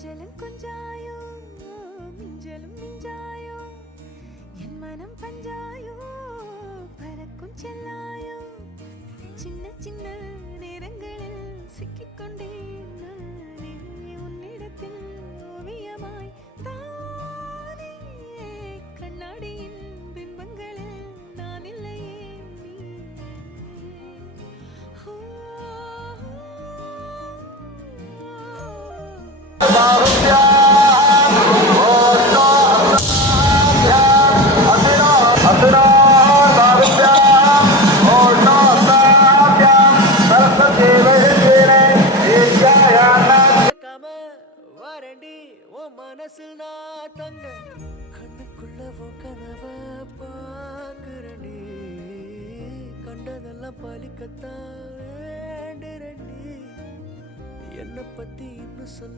கொஞ்சலும் கொஞ்சாயோ மிஞ்சலும் மிஞ்சாயோ என் மனம் பஞ்சாயோ பறக்கும் செல்லாயோ சின்ன சின்ன நேரங்களில் சிக்கிக்கொண்டேன் நானே உன்னிடத்தில் ஓவியமாய் தானே கண்ணாடியின் பிம்பங்களில் நான் இல்லையே நீ மனசில் நான் தங்க கண்ணுக்குள்ள கனவ பாக்குறண்டி கண்டதெல்லாம் பலிக்கத்தான் வேண்டுறண்டி என்னை பத்தி இன்னும் சொல்ல